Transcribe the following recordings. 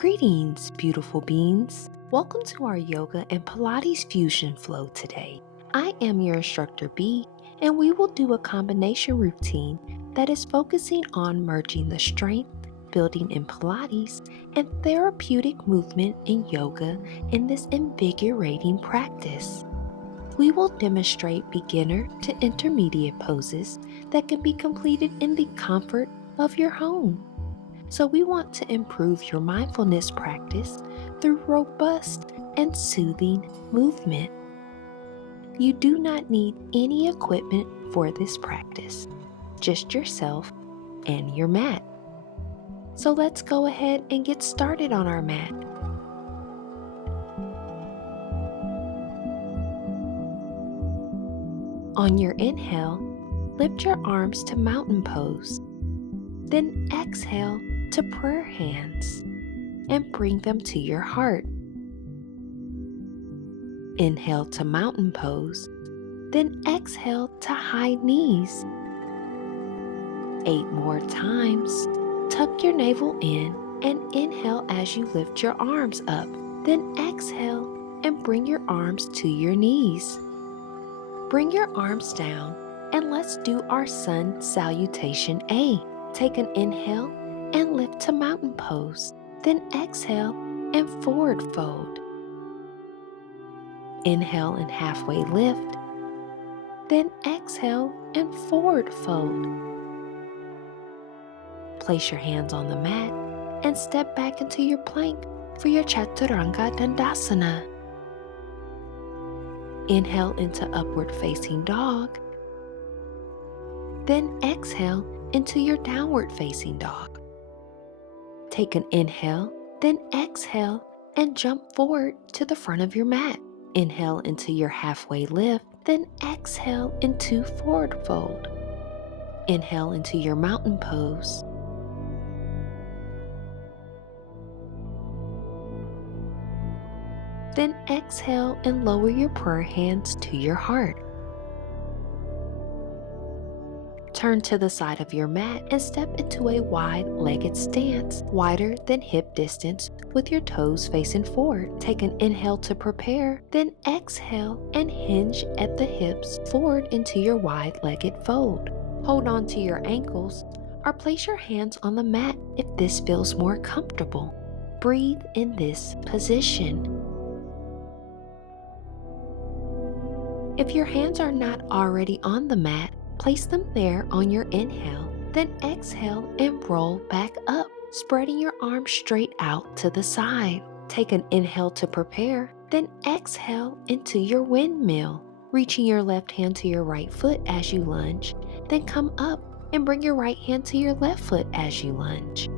Greetings, beautiful beings. Welcome to our Yoga and Pilates Fusion flow today. I am your instructor B, and we will do a combination routine that is focusing on merging the strength, building in Pilates, and therapeutic movement in yoga in this invigorating practice. We will demonstrate beginner to intermediate poses that can be completed in the comfort of your home. So, we want to improve your mindfulness practice through robust and soothing movement. You do not need any equipment for this practice, just yourself and your mat. So, let's go ahead and get started on our mat. On your inhale, lift your arms to mountain pose. Then exhale to prayer hands and bring them to your heart. Inhale to mountain pose, then exhale to high knees. 8 more times. Tuck your navel in and inhale as you lift your arms up. Then exhale and bring your arms to your knees. Bring your arms down and let's do our sun salutation A. Take an inhale and lift to mountain pose. Then exhale and forward fold. Inhale and halfway lift. Then exhale and forward fold. Place your hands on the mat and step back into your plank for your Chaturanga Dandasana. Inhale into upward facing dog. Then exhale into your downward facing dog. Take an inhale, then exhale and jump forward to the front of your mat. Inhale into your halfway lift, then exhale into forward fold. Inhale into your mountain pose. Then exhale and lower your prayer hands to your heart. Turn to the side of your mat and step into a wide-legged stance, wider than hip distance, with your toes facing forward. Take an inhale to prepare, then exhale and hinge at the hips forward into your wide-legged fold. Hold on to your ankles or place your hands on the mat if this feels more comfortable. Breathe in this position. If your hands are not already on the mat, place them there on your inhale, then exhale and roll back up, spreading your arms straight out to the side. Take an inhale to prepare, then exhale into your windmill, reaching your left hand to your right foot as you lunge, then come up and bring your right hand to your left foot as you lunge.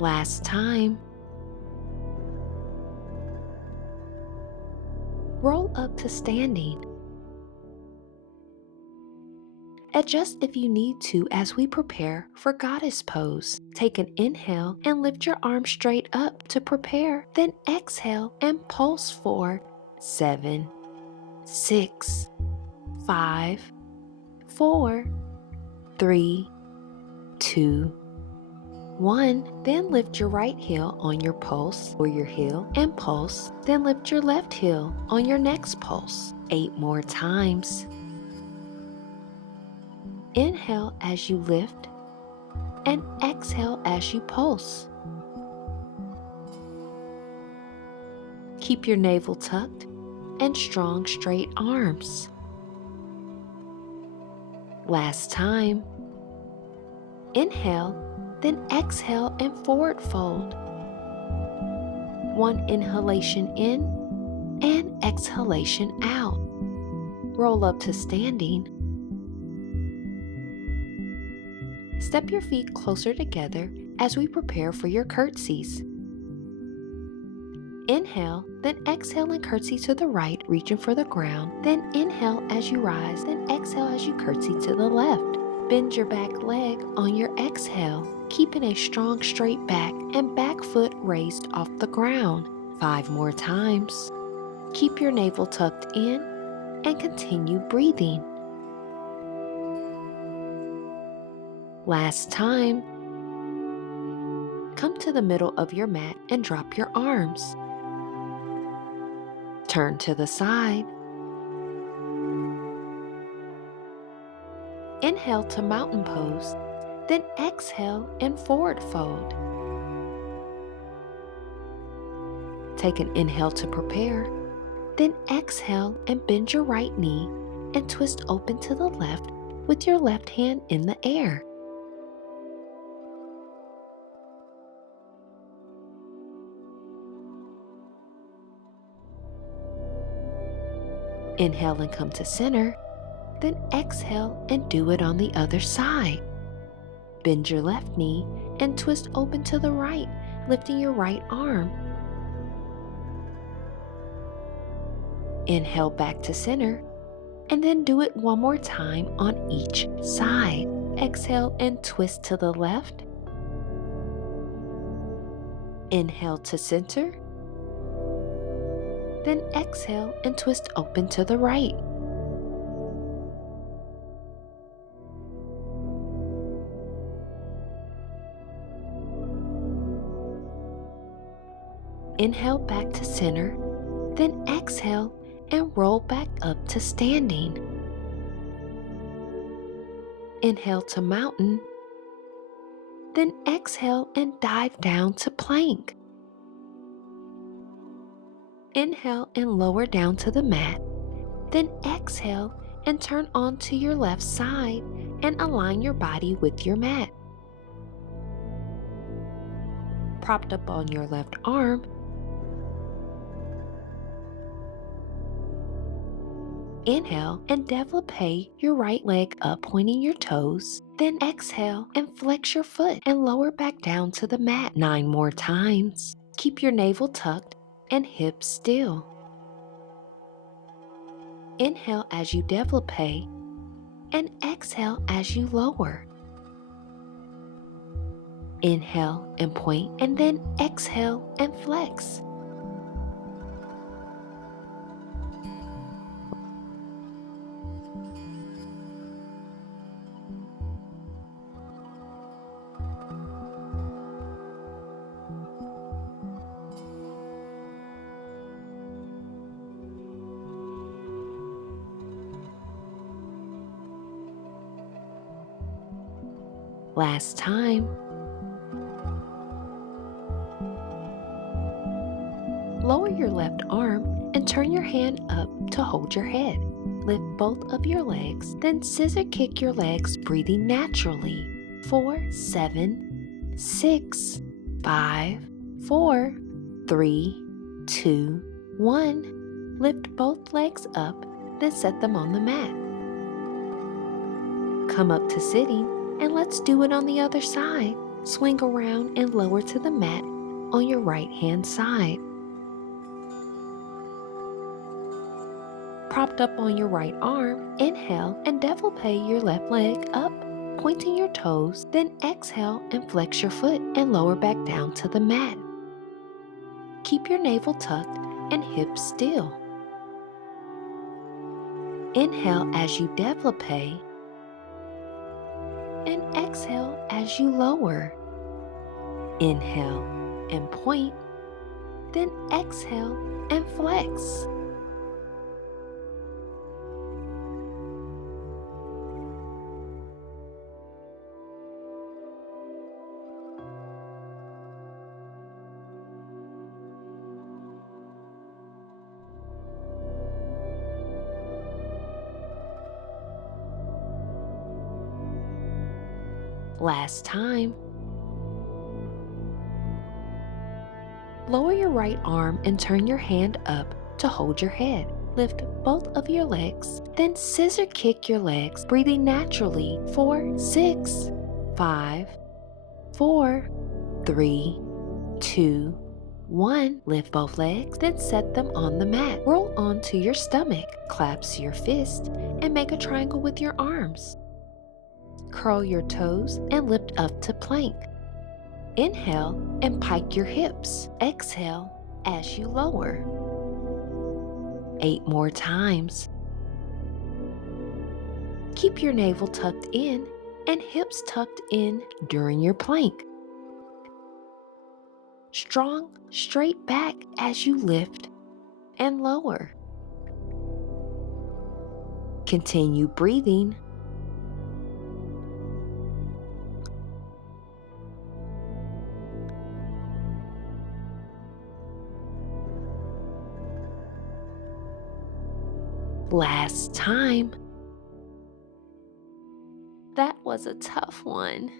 Last time. Roll up to standing. Adjust if you need to as we prepare for goddess pose. Take an inhale and lift your arms straight up to prepare, then exhale and pulse for 7, 6, 5, 4, 3, 2, 1. Then lift your right heel on your pulse or your heel and pulse. Then lift your left heel on your next pulse. 8 more times. Inhale as you lift and exhale as you pulse. Keep your navel tucked and strong straight arms. Last time. Inhale, then exhale and forward fold. 1 inhalation in and exhalation out. Roll up to standing. Step your feet closer together as we prepare for your curtsies. Inhale, then exhale and curtsy to the right, reaching for the ground. Then inhale as you rise, then exhale as you curtsy to the left. Bend your back leg on your exhale, keeping a strong straight back and back foot raised off the ground. 5 more times. Keep your navel tucked in and continue breathing. Last time, come to the middle of your mat and drop your arms. Turn to the side. Inhale to mountain pose, then exhale and forward fold. Take an inhale to prepare, then exhale and bend your right knee and twist open to the left with your left hand in the air. Inhale and come to center, then exhale and do it on the other side. Bend your left knee and twist open to the right, lifting your right arm. Inhale back to center, and then do it one more time on each side. Exhale and twist to the left. Inhale to center. Then exhale and twist open to the right. Inhale back to center, then exhale and roll back up to standing. Inhale to mountain, then exhale and dive down to plank. Inhale and lower down to the mat, then exhale and turn onto your left side and align your body with your mat. Propped up on your left arm, inhale and développé your right leg up, pointing your toes. Then exhale and flex your foot and lower back down to the mat 9 more times. Keep your navel tucked and hips still. Inhale as you développé and exhale as you lower. Inhale and point, and then exhale and flex. Last time. Lower your left arm and turn your hand up to hold your head. Lift both of your legs, then scissor kick your legs, breathing naturally. 4, 7, 6, 5, 4, 3, 2, 1. Lift both legs up, then set them on the mat. Come up to sitting, and let's do it on the other side. Swing around and lower to the mat on your right hand side. Propped up on your right arm, inhale and développé your left leg up, pointing your toes, then exhale and flex your foot and lower back down to the mat. Keep your navel tucked and hips still. Inhale as you développé and exhale as you lower. Inhale and point, then exhale and flex. Last time. Lower your right arm and turn your hand up to hold your head. Lift both of your legs, then scissor kick your legs, breathing naturally. 4, 6, 5, 4, 3, 2, 1. Lift both legs, then set them on the mat. Roll onto your stomach, clasp your fist, and make a triangle with your arms. Curl your toes and lift up to plank. Inhale and pike your hips. Exhale as you lower. 8 more times. Keep your navel tucked in and hips tucked in during your plank. Strong, straight back as you lift and lower. Continue breathing. Last time. That was a tough one.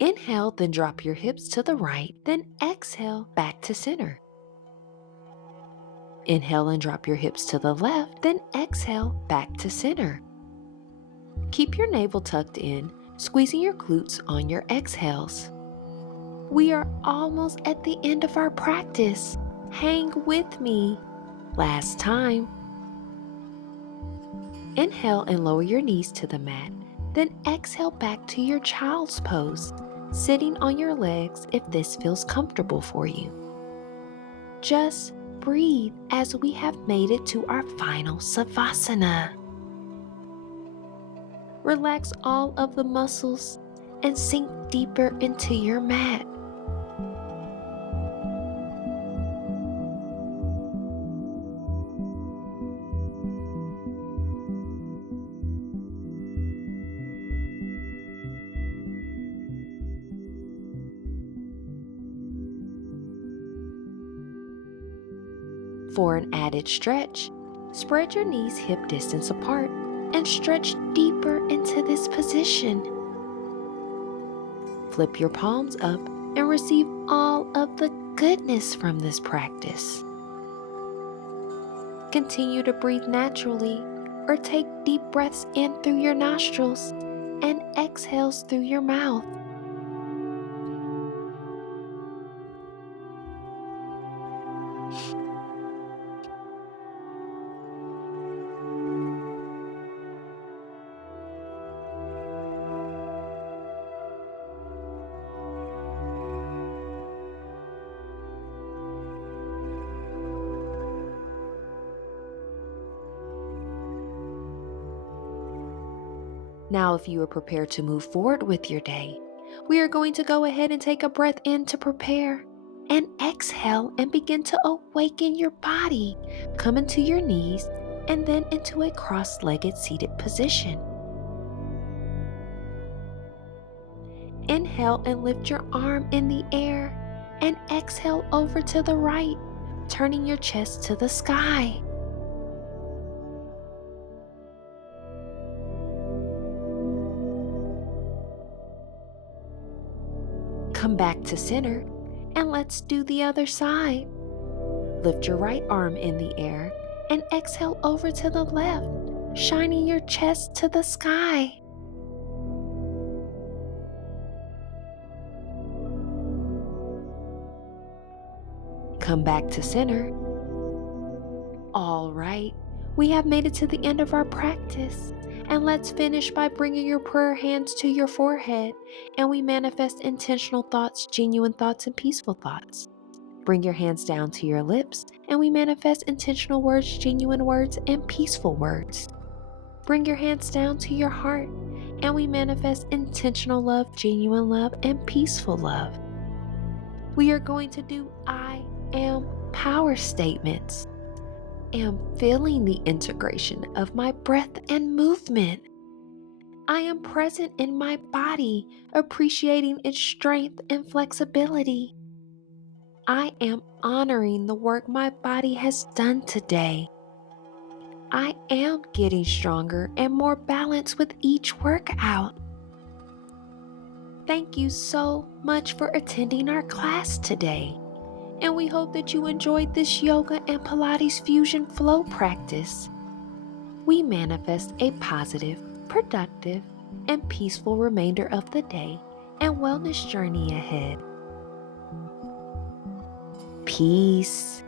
Inhale, then drop your hips to the right, then exhale back to center. Inhale and drop your hips to the left, then exhale back to center. Keep your navel tucked in, squeezing your glutes on your exhales. We are almost at the end of our practice. Hang with me. Last time. Inhale and lower your knees to the mat, then exhale back to your child's pose, sitting on your legs if this feels comfortable for you. Just breathe as we have made it to our final savasana. Relax all of the muscles and sink deeper into your mat. For an added stretch, spread your knees hip distance apart and stretch deeper into this position. Flip your palms up and receive all of the goodness from this practice. Continue to breathe naturally or take deep breaths in through your nostrils and exhales through your mouth. Now, if you are prepared to move forward with your day, we are going to go ahead and take a breath in to prepare and exhale and begin to awaken your body. Come into your knees and then into a cross-legged seated position. Inhale and lift your arm in the air and exhale over to the right, turning your chest to the sky. Come back to center and let's do the other side. Lift your right arm in the air and exhale over to the left, shining your chest to the sky. Come back to center. All right, we have made it to the end of our practice. And let's finish by bringing your prayer hands to your forehead, and we manifest intentional thoughts, genuine thoughts, and peaceful thoughts. Bring your hands down to your lips, and we manifest intentional words, genuine words, and peaceful words. Bring your hands down to your heart, and we manifest intentional love, genuine love, and peaceful love. We are going to do I am power statements. Am feeling the integration of my breath and movement. I am present in my body, appreciating its strength and flexibility. I am honoring the work my body has done today. I am getting stronger and more balanced with each workout. Thank you so much for attending our class today. And we hope that you enjoyed this yoga and Pilates fusion flow practice. We manifest a positive, productive, and peaceful remainder of the day and wellness journey ahead. Peace.